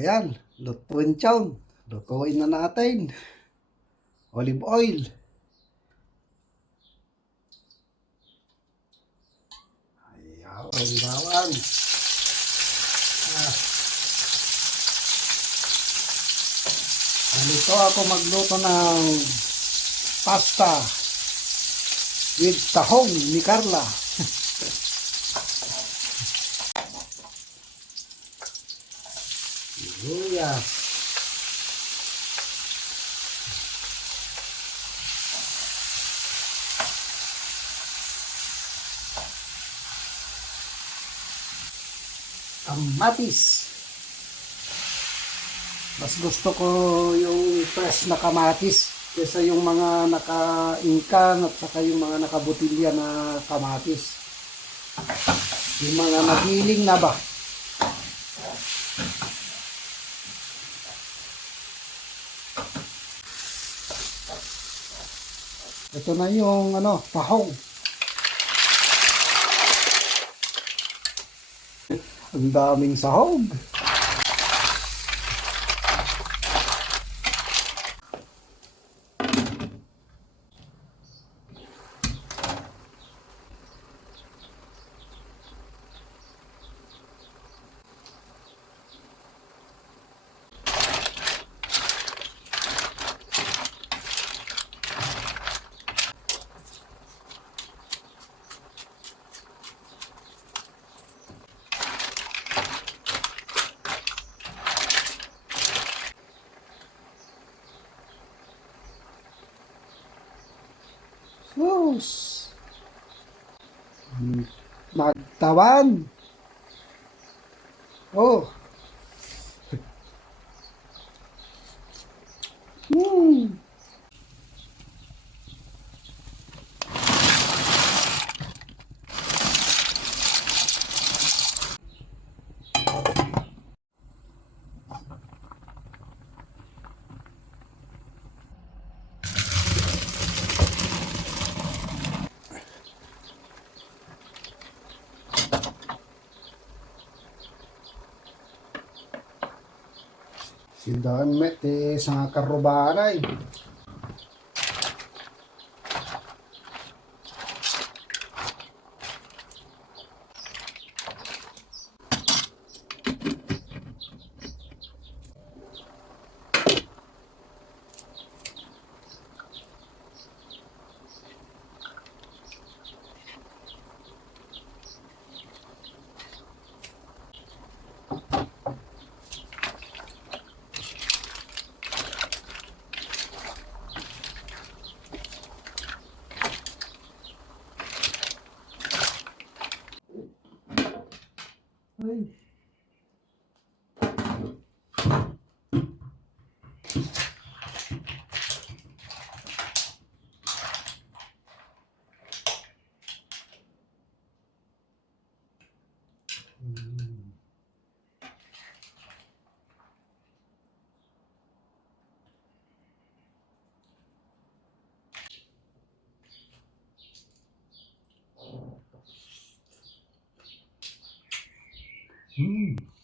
ayan. Lutuin tiyon. Lutuin na natin. Olive oil. Ayan, ang bawang. Dito ako magluto ng pasta with tahong ni Carla. Sibuyas. Kamatis. Mas gusto ko yung fresh na kamatis kaysa yung mga naka-ingkan at saka yung mga nakabutilya na kamatis. Yung mga nagiling na ba? Ito na yung tahong. Ang daming sahog. Sus! Magtawan! Oh! Hmm! Si Don Mete sa karubaray. Ay. Hmm.